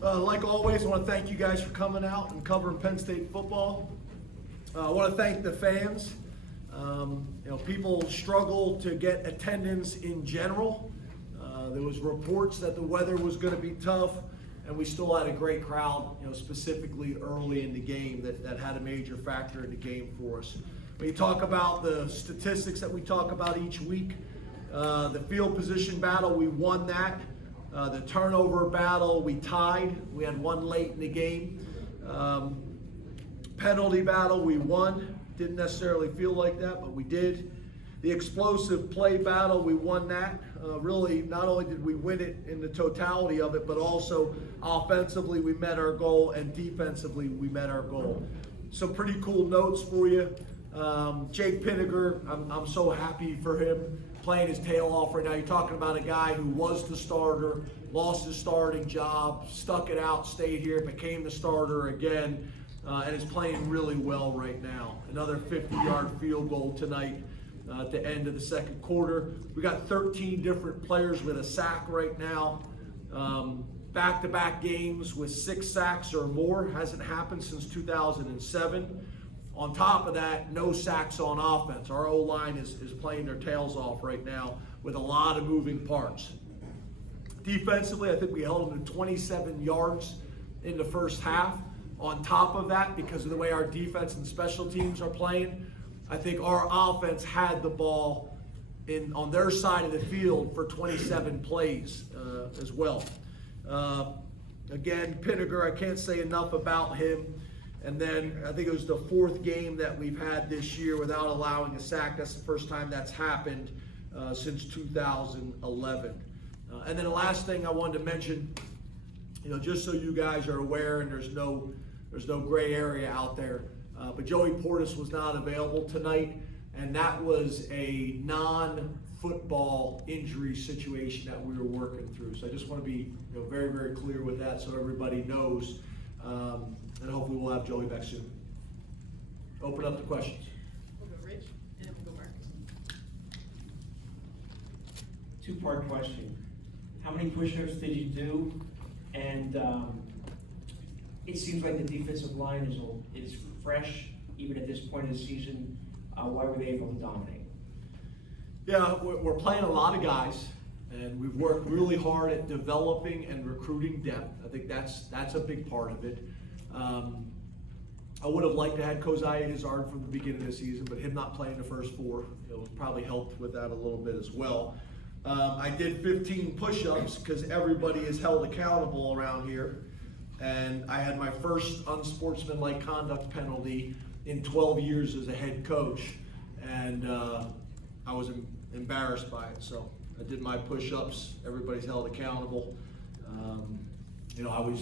Like always, I want to thank you guys for coming out and covering Penn State football. I want to thank the fans. People struggle to get attendance in general. There was reports that the weather was going to be tough, and we still had a great crowd, specifically early in the game that had a major factor in the game for us. When you talk about the statistics that we talk about each week, the field position battle, we won that. The turnover battle, we tied. We had one late in the game. Penalty battle, we won. Didn't necessarily feel like that, but we did. The explosive play battle, we won that. Really, not only did we win it in the totality of it, but also offensively we met our goal, and defensively we met our goal. Some pretty cool notes for you. Jake Pinniger, I'm so happy for him playing his tail off right now. You're talking about a guy who was the starter, lost his starting job, stuck it out, stayed here, became the starter again, and is playing really well right now. Another 50-yard field goal tonight at the end of the second quarter. We got 13 different players with a sack right now. Back-to-back games with 6 sacks or more. Hasn't happened since 2007. On top of that, no sacks on offense. Our O-line is playing their tails off right now with a lot of moving parts. Defensively, I think we held them to 27 yards in the first half. On top of that, because of the way our defense and special teams are playing, I think our offense had the ball on their side of the field for 27 plays as well. Again, Pinniger, I can't say enough about him. And then I think it was the 4th game that we've had this year without allowing a sack. That's the first time that's happened since 2011. And then the last thing I wanted to mention, just so you guys are aware, and there's no gray area out there, but Joey Portis was not available tonight, and that was a non-football injury situation that we were working through. So I just want to be very, very clear with that so everybody knows. And hopefully we'll have Joey back soon. Open up the questions. We'll go Rich, and then we'll go Mark. Two-part question. How many push-ups did you do? And it seems like the defensive line is fresh, even at this point of the season. Why were they able to dominate? Yeah, we're playing a lot of guys, and we've worked really hard at developing and recruiting depth. I think that's a big part of it. I would have liked to have had Kozai Hazard from the beginning of the season, but him not playing the first 4 probably helped with that a little bit as well. I did 15 push-ups because everybody is held accountable around here, and I had my first unsportsmanlike conduct penalty in 12 years as a head coach, and I was embarrassed by it. So I did my push-ups. Everybody's held accountable.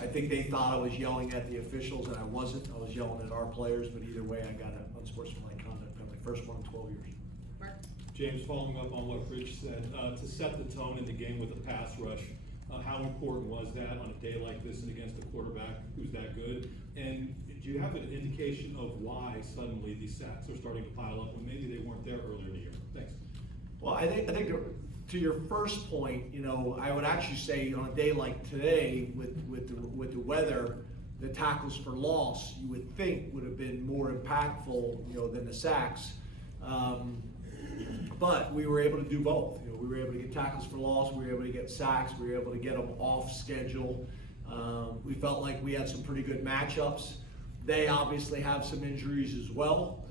I think they thought I was yelling at the officials, and I wasn't. I was yelling at our players, but either way, I got an unsportsmanlike conduct penalty, first one in 12 years. Mark. James, following up on what Rich said, to set the tone in the game with a pass rush, how important was that on a day like this and against a quarterback who's that good? And do you have an indication of why suddenly these sacks are starting to pile up when maybe they weren't there earlier in the year? Thanks. Well, I think to your first point, I would actually say on a day like today with the weather, the tackles for loss you would think would have been more impactful, than the sacks. But we were able to do both. We were able to get tackles for loss, we were able to get sacks, we were able to get them off schedule. We felt like we had some pretty good matchups. They obviously have some injuries as well,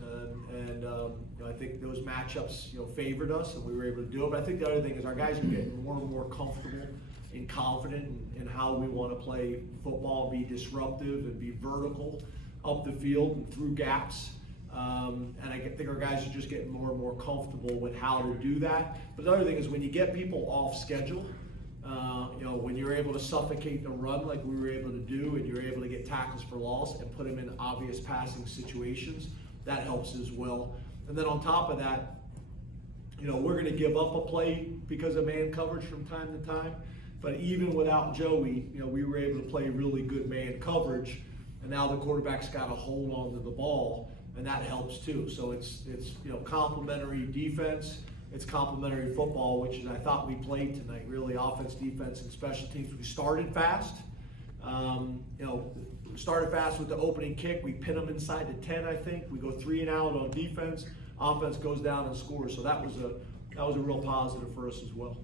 and I think those matchups favored us, and we were able to do it. But I think the other thing is our guys are getting more and more comfortable and confident in how we want to play football, be disruptive and be vertical up the field and through gaps. And I think our guys are just getting more and more comfortable with how to do that. But the other thing is when you get people off schedule, when you're able to suffocate the run like we were able to do, and you're able to get tackles for loss and put them in obvious passing situations, that helps as well. And then on top of that, we're going to give up a play because of man coverage from time to time. But even without Joey, we were able to play really good man coverage, and now the quarterback's got a hold on to the ball, and that helps too. So it's complementary defense, it's complementary football, which is I thought we played tonight. Really, offense, defense, and special teams. We started fast. Started fast with the opening kick. We pin them inside the 10, I think. We go 3 and out on defense. Offense goes down and scores. So that was a real positive for us as well.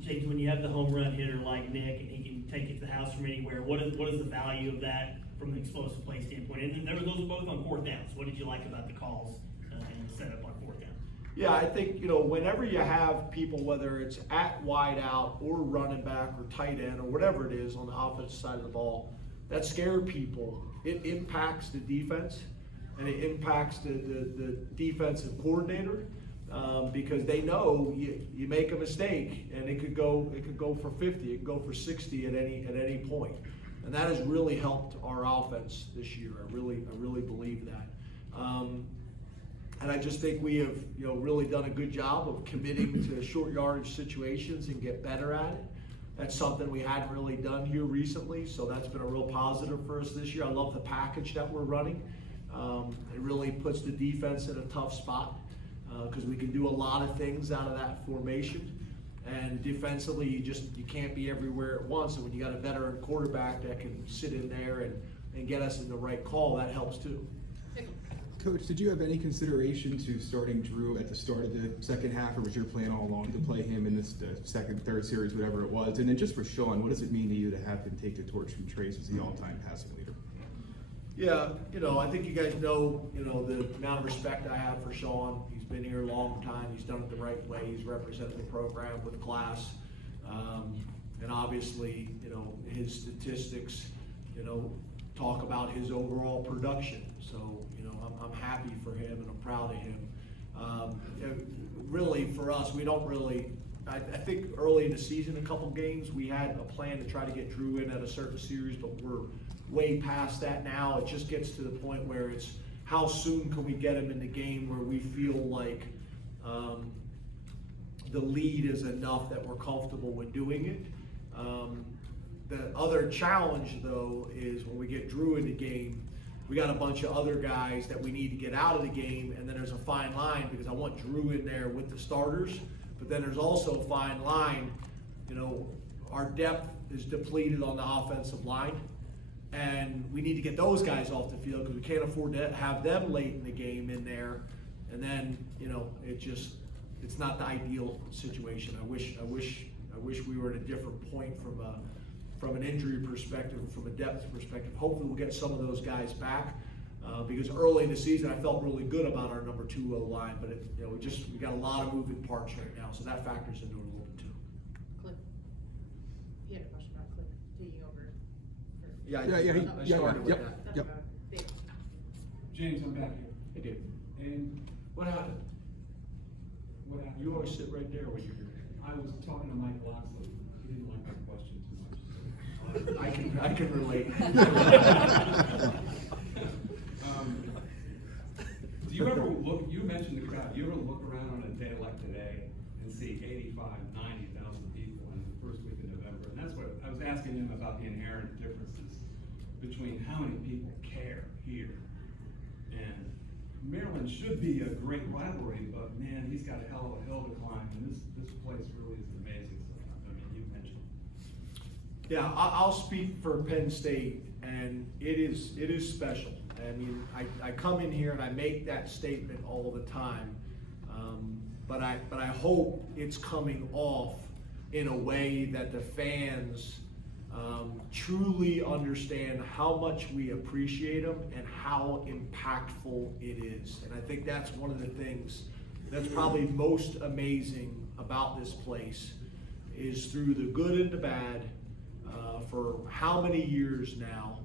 James, when you have the home run hitter like Nick and he can take it to the house from anywhere, what is the value of that from the explosive play standpoint? And then those were both on 4th downs. What did you like about the calls and the setup on 4th down? Yeah, I think, whenever you have people, whether it's at wide out or running back or tight end or whatever it is on the offensive side of the ball, that scare people. It impacts the defense and it impacts the defensive coordinator because they know you make a mistake and it could go for 50, it could go for 60 at any point. And that has really helped our offense this year. I really believe that. And I just think we have, really done a good job of committing to short yardage situations and get better at it. That's something we hadn't really done here recently, so that's been a real positive for us this year. I love the package that we're running. It really puts the defense in a tough spot because we can do a lot of things out of that formation. And defensively, you can't be everywhere at once. And when you got a veteran quarterback that can sit in there and get us in the right call, that helps too. Coach, did you have any consideration to starting Drew at the start of the second half, or was your plan all along to play him in this second, third series, whatever it was? And then just for Sean, what does it mean to you to have him take the torch from Trace as the all-time passing leader? Yeah, I think you guys know, the amount of respect I have for Sean. He's been here a long time. He's done it the right way. He's represented the program with class. And obviously, his statistics, talk about his overall production. So, I'm happy for him and I'm proud of him. Really, for us, we don't really, I think early in the season, a couple games, we had a plan to try to get Drew in at a certain series, but we're way past that now. It just gets to the point where it's how soon can we get him in the game where we feel like the lead is enough that we're comfortable with doing it. The other challenge, though, is when we get Drew in the game, we got a bunch of other guys that we need to get out of the game, and then there's a fine line because I want Drew in there with the starters, but then there's also a fine line. Our depth is depleted on the offensive line, and we need to get those guys off the field because we can't afford to have them late in the game in there, and then it's not the ideal situation. I wish we were at a different point from an injury perspective, from a depth perspective. Hopefully we'll get some of those guys back because early in the season I felt really good about our number 2 O-line, but we got a lot of moving parts right now, so that factors into it a little bit too. Cliff. You had a question about Cliff taking over. I started with that. Yep. Dave. James, I'm back here. Hey, Dave. And What happened? what happened? You always sit right there when you're here. I was talking to Mike Loxley. He didn't like my question too much. I can relate. Do you ever you mentioned the crowd, do you ever look around on a day like today and see 90,000 people in the first week of November? And that's what I was asking him about, the inherent differences between how many people care here. And Maryland should be a great rivalry, but man, he's got a hell of a hill to climb, and this place really is amazing. So, you mentioned. Yeah, I'll speak for Penn State, and it is special. I mean, I come in here and I make that statement all the time, but I hope it's coming off in a way that the fans truly understand how much we appreciate them and how impactful it is. And I think that's one of the things that's probably most amazing about this place is through the good and the bad. For how many years now,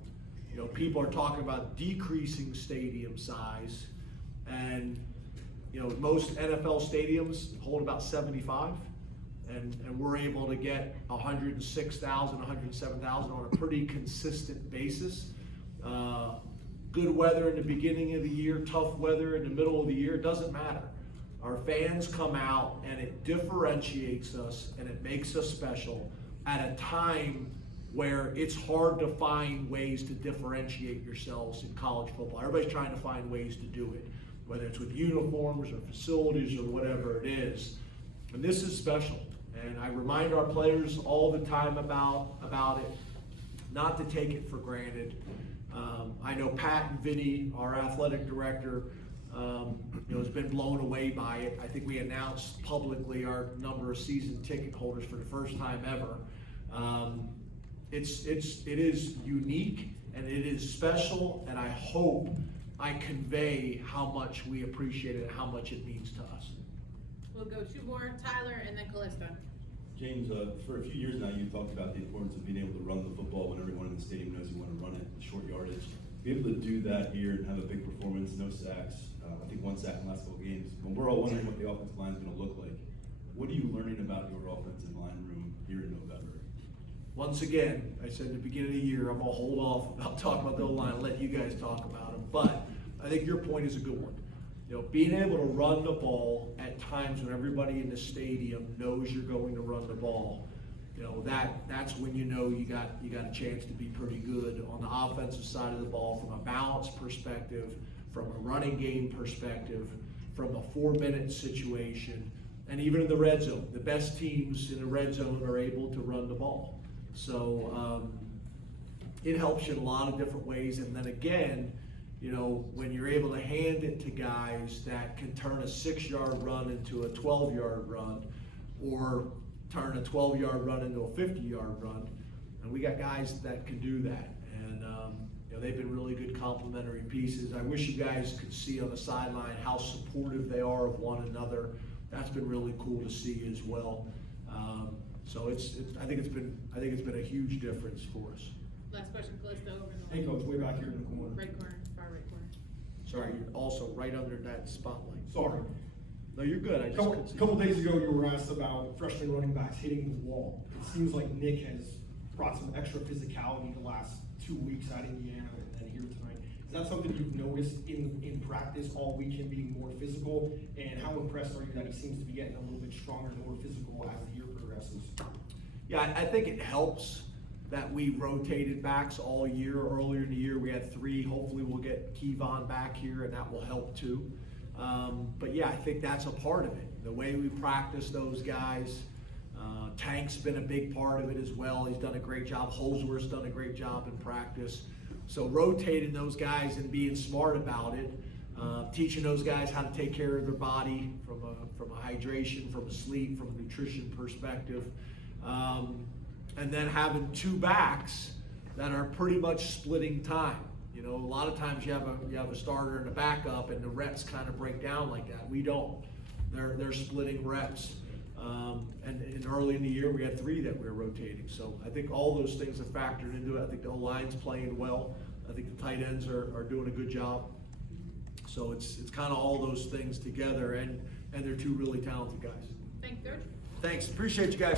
people are talking about decreasing stadium size, and most NFL stadiums hold about 75, and we're able to get 106,000, 107,000 on a pretty consistent basis. Good weather in the beginning of the year, tough weather in the middle of the year, it doesn't matter. Our fans come out and it differentiates us and it makes us special at a time where it's hard to find ways to differentiate yourselves in college football. Everybody's trying to find ways to do it, whether it's with uniforms or facilities or whatever it is. And this is special. And I remind our players all the time about it. not to take it for granted. I know Pat and Vinny, our athletic director, has been blown away by it. I think we announced publicly our number of season ticket holders for the first time ever. It is unique and it is special, and I hope I convey how much we appreciate it and how much it means to us. We'll go two more, Tyler and then Callista. James, for a few years now, you've talked about the importance of being able to run the football when everyone in the stadium knows you want to run it, short yardage. Be able to do that here and have a big performance, no sacks. I think 1 sack in the last couple games. When we're all wondering what the offensive line is going to look like, what are you learning about your offensive line room here in November? Once again, I said at the beginning of the year, I'm gonna hold off about talking about the O-line and let you guys talk about them. But I think your point is a good one. Being able to run the ball at times when everybody in the stadium knows you're going to run the ball, that's when you got a chance to be pretty good on the offensive side of the ball from a balance perspective, from a running game perspective, from a 4-minute situation, and even in the red zone. The best teams in the red zone are able to run the ball. So it helps you in a lot of different ways. And then again, when you're able to hand it to guys that can turn a 6-yard run into a 12-yard run, or turn a 12-yard run into a 50-yard run, and we got guys that can do that. And they've been really good complementary pieces. I wish you guys could see on the sideline how supportive they are of one another. That's been really cool to see as well. So I think it's been a huge difference for us. Last question, Callista, over in the Hey, Coach, way back here in the corner. right corner, far right corner. Sorry, you're also right under that spotlight. Sorry. No, you're good. I just couldn't see. Couple days ago, you were asked about freshman running backs hitting the wall. It seems like Nick has brought some extra physicality the last 2 weeks at Indiana and then here tonight. Is that something you've noticed in practice all week, him being more physical? And how impressed are you that he seems to be getting a little bit stronger and more physical as the year progresses? Yeah, I think it helps that we rotated backs all year. Earlier in the year, we had 3. Hopefully we'll get Kaytron back here, and that will help too. But yeah, I think that's a part of it. The way we practice those guys. Tank's been a big part of it as well. He's done a great job. Holsworth's done a great job in practice. So rotating those guys and being smart about it, teaching those guys how to take care of their body from a hydration, from a sleep, from a nutrition perspective. And then having 2 backs that are pretty much splitting time. A lot of times you have a starter and a backup, and the reps kind of break down like that. We don't. They're splitting reps. And early in the year, we had 3 that we were rotating. So I think all those things have factored into it. I think the O-line's playing well. I think the tight ends are doing a good job. So it's kind of all those things together, and they're 2 really talented guys. Thank you, Coach. Thanks. Appreciate you guys.